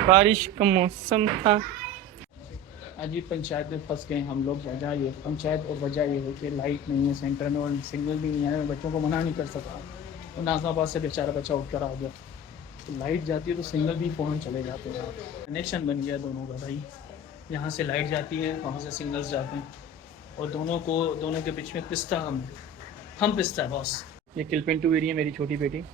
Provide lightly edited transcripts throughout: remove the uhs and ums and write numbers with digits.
बारिश का मौसम था। आज ही पंचायत में फंस गए हम लोग। वजह ये पंचायत और वजह ये है कि लाइट नहीं है सेंटर में और सिग्नल भी नहीं है। मैं बच्चों को मना नहीं कर सकता और नाजमाबाद से बेचारा बच्चा उठ कर आ गया। तो लाइट जाती है तो सिग्नल भी फ़ौरन चले जाते हैं। कनेक्शन बन गया दोनों का भाई। यहाँ से लाइट जाती है, वहाँ से सिग्नल्स जाते हैं और दोनों के बीच में पिस्ता हम पिस्ता है बॉस। ये किलपिंटू एरिया मेरी छोटी बेटी।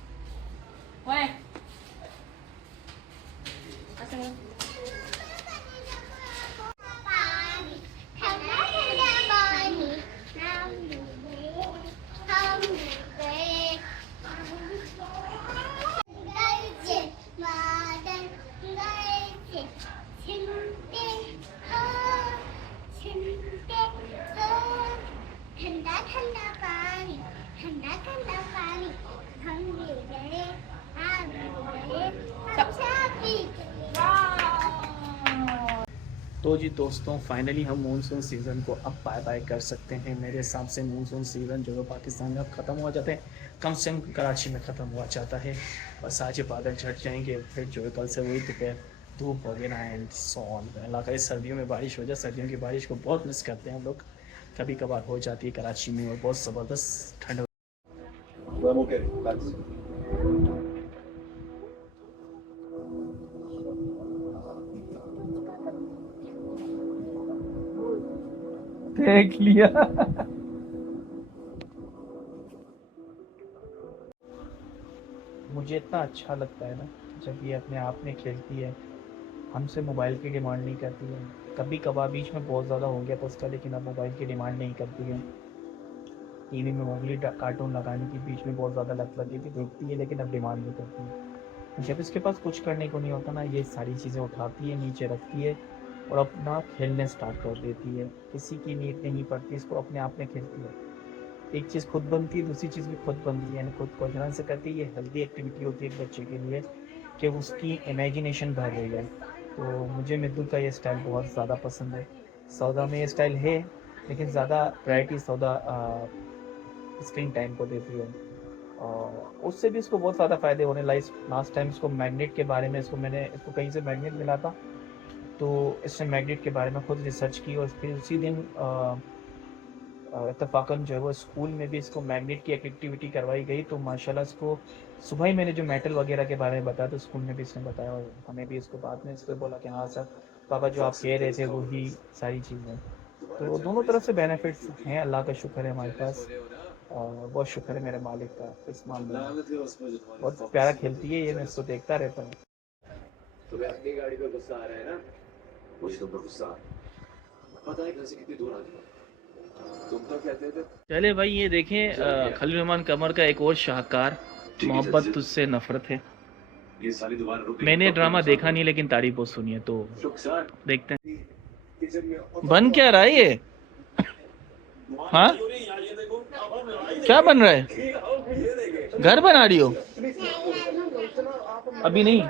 तो जी दोस्तों, फाइनली हम मानसून सीज़न को अब बाय बाय कर सकते हैं। मेरे हिसाब से मानसून सीज़न जो है पाकिस्तान में अब ख़त्म हुआ जाता है, कम से कम कराची में ख़त्म हुआ जाता है। बस आज बादल छट जाएंगे, फिर जो है कल से वही दोपहर धूप वगैरह एंड सो ऑन। अल्लाह करे सर्दियों में बारिश हो जाए। सर्दियों की बारिश को बहुत मिस करते हैं हम लोग। कभी कभार हो जाती है कराची में और बहुत ज़बरदस्त ठंड। देख लिया। मुझे इतना अच्छा लगता है ना जब ये अपने आप में खेलती है, हमसे मोबाइल की डिमांड नहीं करती है। कभी कभार बीच में बहुत ज़्यादा हो गया था उसका, लेकिन अब मोबाइल की डिमांड नहीं करती है। टीवी में मोगली कार्टून लगाने की बीच में बहुत ज़्यादा लत लगी थी, देखती है लेकिन अब डिमांड नहीं करती है। जब इसके पास कुछ करने को नहीं होता ना, ये सारी चीज़ें उठाती है, नीचे रखती है और अपना खेलने स्टार्ट कर देती है। किसी की नीड नहीं पड़ती, इसको अपने आप में खेलती है। एक चीज़ खुद बनती है, दूसरी चीज़ भी खुद बनती है, यानी खुद कॉन्फिडेंस से करती है। ये हेल्दी एक्टिविटी होती है एक बच्चे के लिए कि उसकी इमेजिनेशन बढ़ रही है। तो मुझे मिद्दू का ये स्टाइल बहुत ज़्यादा पसंद है। सौदा में ये स्टाइल है, लेकिन ज़्यादा प्रायोरिटी सौदा स्क्रीन टाइम को देती है और उससे भी इसको बहुत ज़्यादा फ़ायदे होने। लास्ट टाइम इसको मैग्नेट के बारे में मैंने इसको कहीं से मैग्नेट मिला था, तो इसने मैग्नेट के बारे में खुद रिसर्च की और फिर उसी दिन इत्तफाकन जो है वो स्कूल में भी इसको मैग्नेट की एक्टिविटी करवाई गई। तो माशाल्लाह इसको सुबह ही मैंने जो मेटल वगैरह के बारे में बताया तो स्कूल में भी इसने बताया और हमें भी इसको बाद में इसको बोला कि हाँ सर पापा जो आप कह रहे थे वही सारी चीज़ें। तो दोनों तरफ से बेनिफिट्स हैं। अल्लाह का शुक्र है हमारे पास और बहुत शुक्र है मेरे मालिक का इस मामले में। बहुत प्यारा खेलती है ये, मैं इसको देखता रहता हूँ। तुम्हें अपनी गाड़ी पे गुस्सा आ रहा है ना? मुझे तुम पर गुस्सा आ रहा है। पता है घर से कितनी दूर आ गई? तुम तो कहते थे। चले भाई, ये देखें खलील रहमान कमर का एक और शाहकार, मोहब्बत तुझसे नफरत है। ये साली दोबारा रुक। मैंने ड्रामा देखा नहीं लेकिन तारीफ बहुत सुनी है, तो देखते हैं बन क्या रहा है ये। हाँ क्या बन रहा है? घर बना रही हो? अभी नहीं।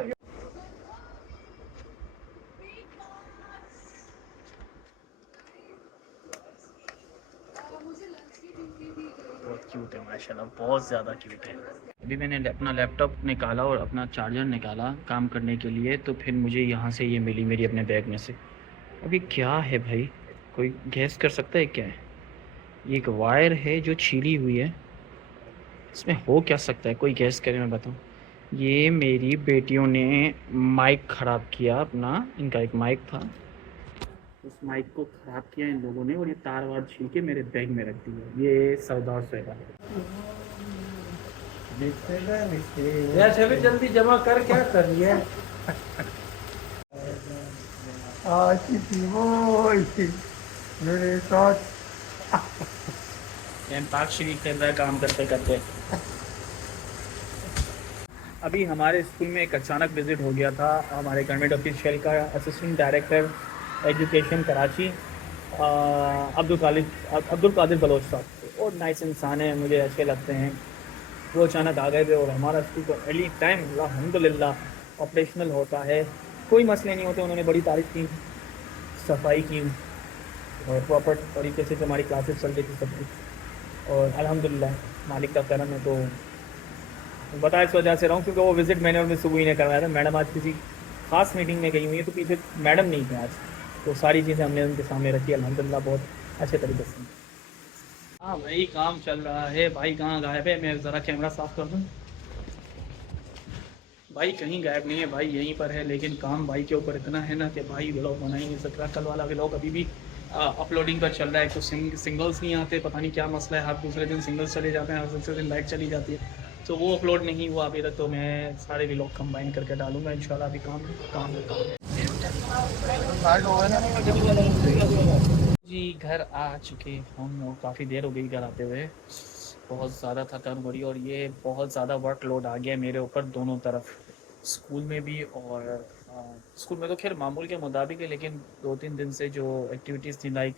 बहुत क्यूट है माशाल्लाह, बहुत ज़्यादा क्यूट है। अभी मैंने अपना लैपटॉप निकाला और अपना चार्जर निकाला काम करने के लिए, तो फिर मुझे यहाँ से ये मिली मेरी अपने बैग में से। अभी क्या है भाई, कोई गैस कर सकता है क्या है? ये एक वायर है जो छीली हुई है, इसमें हो क्या सकता है? कोई गैस करे, मैं बताऊँ। ये मेरी बेटियों ने माइक ख़राब किया अपना, इनका एक माइक था, उस माइक को ख़राब किया इन लोगों ने और ये तार वार छील के मेरे बैग में रख दिया। ये सौदा सेवा यार छवि जल्दी जमा कर, क्या कर रही है? मेरे साथ अंताक्षरी खेल रहा है काम करते करते। अभी हमारे स्कूल में एक अचानक विज़िट हो गया था हमारे गवर्नमेंट ऑफिशियल का, assistant director education Karachi Abdul Qadir Baloch साहब। और नाइस इंसान है, मुझे अच्छे लगते हैं। वो अचानक आ गए थे और हमारा स्कूल तो एनी टाइम अल्हम्दुलिल्लाह ऑपरेशनल होता है, कोई मसले नहीं होते। उन्होंने बड़ी तारीफ़ की, सफाई की, और प्रॉपर तरीके से जो हमारी क्लासेस चल रही थी सब कुछ। और अल्हम्दुलिल्लाह मालिक का करम है। तो बता इस वजह से रहा हूँ क्योंकि वो विज़िट मैंने और मिस सुबह ही ने करवाया था। मैडम आज किसी खास मीटिंग में गई हुई है तो पीछे मैडम नहीं थे आज, तो सारी चीज़ें हमने उनके सामने रखी अल्हम्दुलिल्लाह बहुत अच्छे तरीके से। हाँ भाई काम चल रहा है। भाई कहाँ गायब है? मैं ज़रा कैमरा साफ़ कर दूँ। भाई कहीं गायब नहीं है, भाई यहीं पर है, लेकिन काम भाई के ऊपर इतना है ना कि भाई व्लॉग बना ही नहीं सक रहा। कल वाला व्लॉग अभी भी अपलोडिंग पर चल रहा है। तो सिंगल्स नहीं आते, पता नहीं क्या मसला है। हर दूसरे दिन सिंगल्स चले जाते हैं, हर दूसरे दिन लाइट चली जाती है, तो वो अपलोड नहीं हुआ अभी तक। तो मैं सारे व्लॉग कंबाइन करके डालूंगा इंशाल्लाह। अभी काम जी घर आ चुके हम, और काफ़ी देर हो गई घर आते हुए। बहुत ज़्यादा थकान हो रही है और ये बहुत ज़्यादा वर्कलोड आ गया है मेरे ऊपर दोनों तरफ, स्कूल में भी। और स्कूल में तो खैर मामूल के मुताबिक है, लेकिन 2-3 दिन से जो एक्टिविटीज़ थी लाइक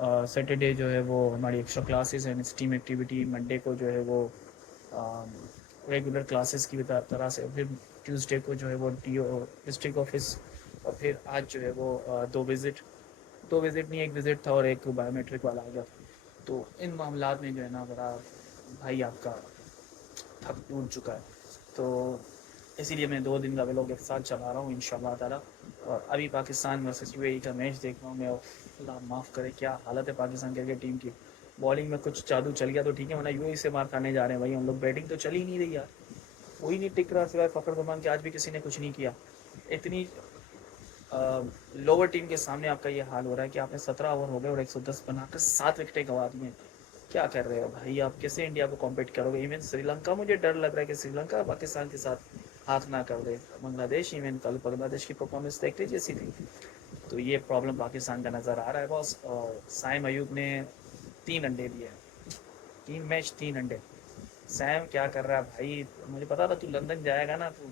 सैटरडे जो है वो हमारी extra classes and steam activity, Monday को जो है वो रेगुलर क्लासेस की तरह से, फिर ट्यूसडे को जो है वो डिस्ट्रिक्ट ऑफिस, और फिर आज जो है वो दो विज़िट नहीं, एक विज़िट था और एक बायोमेट्रिक वाला आ गया। तो इन मामलात में जो है ना बड़ा भाई आपका थक टूट चुका है। तो इसीलिए मैं 2 दिन का व्लॉग एक साथ चला रहा हूँ इंशाल्लाह ताला। और अभी पाकिस्तान वर्सेस यूएई का मैच देख रहा हूँ मैं। अल्लाह माफ़ करे क्या हालत है पाकिस्तान क्रिकेट टीम की। बॉलिंग में कुछ जादू चल गया तो ठीक है, वरना यूएई से मार खाने जा रहे हैं भाई हम लोग। बैटिंग तो चल ही नहीं रही यार, कोई नहीं टिक रहा सिवाय फ़खर जमान के। आज भी किसी ने कुछ नहीं किया। इतनी लोअर टीम के सामने आपका ये हाल हो रहा है कि आपने 17 ओवर हो गए और 110 बनाकर 7 विकेटें गंवा दी हैं। क्या कर रहे हो भाई आप? कैसे इंडिया को कॉम्पीट करोगे? इवन श्रीलंका, मुझे डर लग रहा है कि श्रीलंका पाकिस्तान के साथ हाथ ना कर दे। बांग्लादेश, इवन कल बांग्लादेश की परफॉर्मेंस देखते जैसी थी। तो ये प्रॉब्लम पाकिस्तान का नज़र आ रहा है बॉस। और साइम अयूब ने 3 अंडे दिए, 3 मैच 3 अंडे। सैम क्या कर रहा है भाई? मुझे पता था तू लंदन जाएगा ना, तो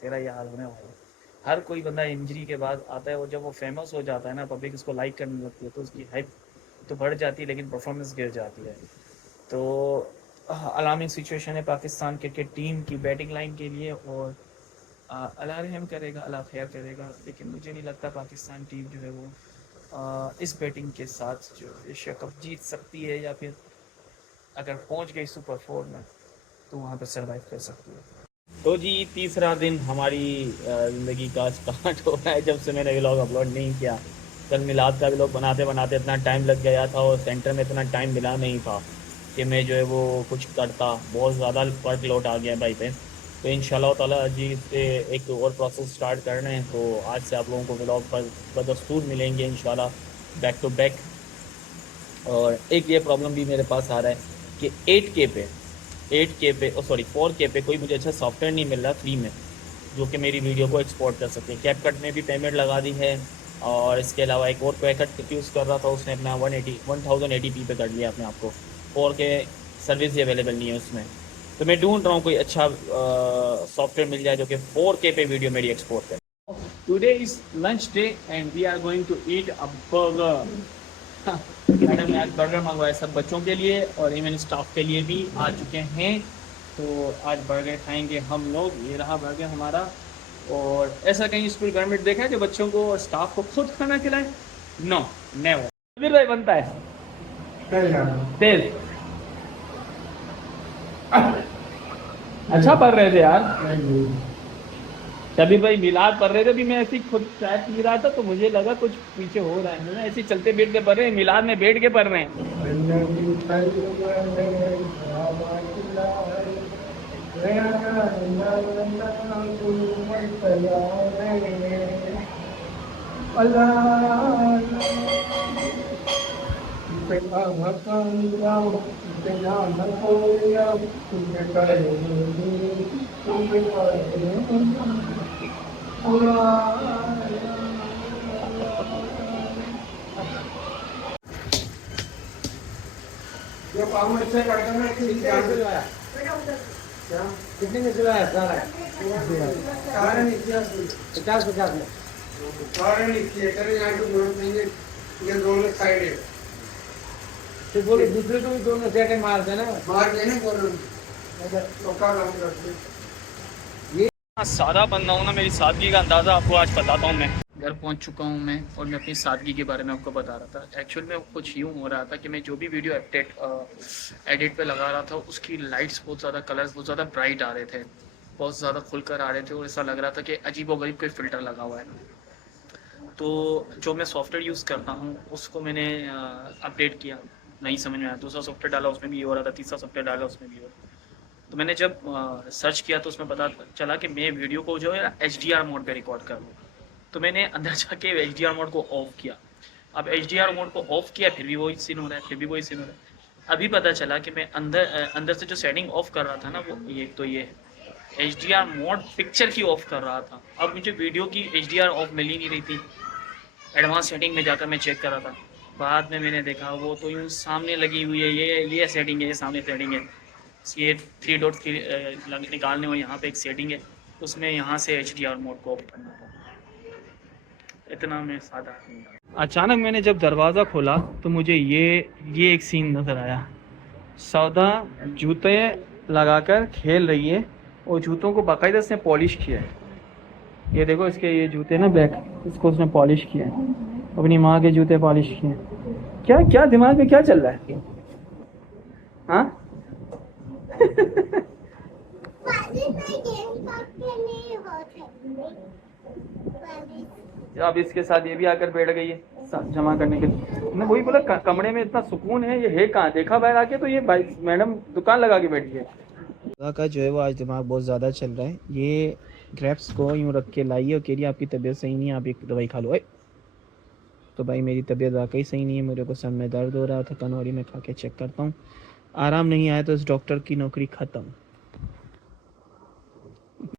तेरा ये हाल होने वाला है। हर कोई बंदा इंजरी के बाद आता है और जब वो फेमस हो जाता है ना, पब्लिक उसको लाइक करने लगती है, तो उसकी हाइप तो बढ़ जाती है लेकिन परफॉर्मेंस गिर जाती है। तो अलार्मिंग सिचुएशन है पाकिस्तान क्रिकेट टीम की बैटिंग लाइन के लिए। और अल्लाह रहम करेगा, अल्लाह खैर करेगा, लेकिन मुझे नहीं लगता पाकिस्तान टीम जो है वो इस बैटिंग के साथ जो एशिया कप जीत सकती है, या फिर अगर पहुंच गई सुपर 4 में तो वहाँ पर सर्वाइव कर सकती है। तो जी तीसरा दिन हमारी ज़िंदगी का स्टार्ट हो रहा है जब से मैंने व्लॉग अपलोड नहीं किया। कल मिलाद का व्लॉग बनाते बनाते इतना टाइम लग गया था और सेंटर में इतना टाइम मिला नहीं था कि मैं जो है वो कुछ करता। बहुत ज़्यादा वर्कलोड आ गया भाई पे। तो इंशाल्लाह ताला जी से एक और प्रोसेस स्टार्ट कर रहे हैं। तो आज से आप लोगों को व्लॉग पर बदस्तूर मिलेंगे इंशाल्लाह बैक टू बैक। और एक ये प्रॉब्लम भी मेरे पास आ रहा है कि 8K पे 4K पे कोई मुझे अच्छा सॉफ्टवेयर नहीं मिल रहा फ्री में जो कि मेरी वीडियो को एक्सपोर्ट कर सके। कैपकट में भी पेमेंट लगा दी है, और इसके अलावा एक और कैपकट यूज़ कर रहा था, उसने अपना 1080p पे कर लिया अपने आप को। 4K सर्विस ही अवेलेबल नहीं है उसमें। तो मैं ढूंढ रहा हूँ कोई अच्छा सॉफ्टवेयर मिल जाए जो कि 4K पे वीडियो मेरी एक्सपोर्ट करे। Today is lunch day and we are going to eat a burger. Madam ने आज बर्गर मंगवाया सब बच्चों के लिए और इवन स्टाफ के लिए भी आ चुके हैं। तो आज बर्गर खाएंगे हम लोग। ये रहा बर्गर हमारा। और ऐसा कहीं स्कूल गवर्नमेंट देखा है जो बच्चों को और स्टाफ को खुद खाना खिलाए? No, never. फिर भाई बनता है तेल। अच्छा पढ़ रहे थे यार शबीर भाई, मिलाद पढ़ रहे थे। अभी मैं ऐसे ही खुद चाय पी रहा था तो मुझे लगा कुछ पीछे हो रहा है ना, ऐसे चलते बैठ के पढ़ रहे हैं, मिलाद में बैठ के पढ़ रहे हैं। कितने में सिलाया सारा? 50 में। ये दोनों साइड है, तो बोले दूसरे को भी दोनों सेटे मार देना। मार देने दोनों तो का काम करते। सादा बंदा हूँ ना, मेरी सादगी का अंदाज़ा आपको आज बताता हूँ मैं। घर पहुंच चुका हूं मैं और मैं अपनी सादगी के बारे में आपको बता रहा था। एक्चुअल में कुछ यूँ हो रहा था कि मैं जो भी वीडियो एडिट पे लगा रहा था उसकी लाइट्स बहुत ज़्यादा, कलर्स बहुत ज़्यादा ब्राइट आ रहे थे, बहुत ज़्यादा खुलकर आ रहे थे और ऐसा लग रहा था कि अजीबोगरीब कोई फ़िल्टर लगा हुआ है। तो जो मैं सॉफ्टवेयर यूज़ करता हूँ उसको मैंने अपडेट किया, नहीं समझ में आया, दूसरा सॉफ्टवेयर डाला उसमें भी ये हो रहा था, तीसरा सॉफ्टवेयर डाला उसमें भी हो रहा था। तो मैंने जब सर्च किया तो उसमें पता चला कि मैं वीडियो को जो है HDR मोड पे रिकॉर्ड कर लूँ। तो मैंने अंदर जाके HDR मोड को ऑफ़ किया। अब HDR मोड को ऑफ़ किया फिर भी वही सीन हो रहा है, फिर भी वही सीन हो रहा है। अभी पता चला कि मैं अंदर से जो सेटिंग ऑफ़ कर रहा था ना, वो ये तो ये है HDR मोड पिक्चर की ऑफ़ कर रहा था। अब मुझे वीडियो की HDR ऑफ़ मिल ही नहीं रही थी। एडवांस सेटिंग में जाकर मैं चेक कर रहा था, बाद में मैंने देखा वो तो यूँ सामने लगी हुई है, ये सेटिंग है, ये सामने सेटिंग है, ये 3 डॉट्स की निकालने और यहाँ पे एक सेटिंग है, उसमें यहाँ से HDR मोड को ऑफ करना था। इतना मैं सादा आदमी था। अचानक मैंने जब दरवाज़ा खोला तो मुझे ये एक सीन नज़र आया। सौदा जूते लगाकर खेल रही है और जूतों को बाकायदा से पॉलिश किया है। ये देखो इसके ये जूते ना ब्लैक, इसको उसने पॉलिश किया है, अपनी माँ के जूते पॉलिश किए हैं। क्या क्या दिमाग में क्या चल रहा है? हाँ अब इसके साथ ये भी आकर बैठ गई है जमा करने के लिए। मैं वही बोला कमरे में इतना सुकून है, ये है कहाँ? देखा बाहर आके तो ये भाई मैडम दुकान लगा के बैठी है। का जो है वो आज दिमाग बहुत ज़्यादा चल रहा है। ये ग्रेप्स को यूँ रख के लाई और कह रही आपकी तबीयत सही नहीं है, आप एक दवाई खा लो। तो भाई मेरी तबीयत वाकई सही नहीं है, मेरे को सर में दर्द हो रहा है, थकान हो रही, मैं खा के चेक करता हूँ। आराम नहीं आया तो इस डॉक्टर की नौकरी ख़त्म।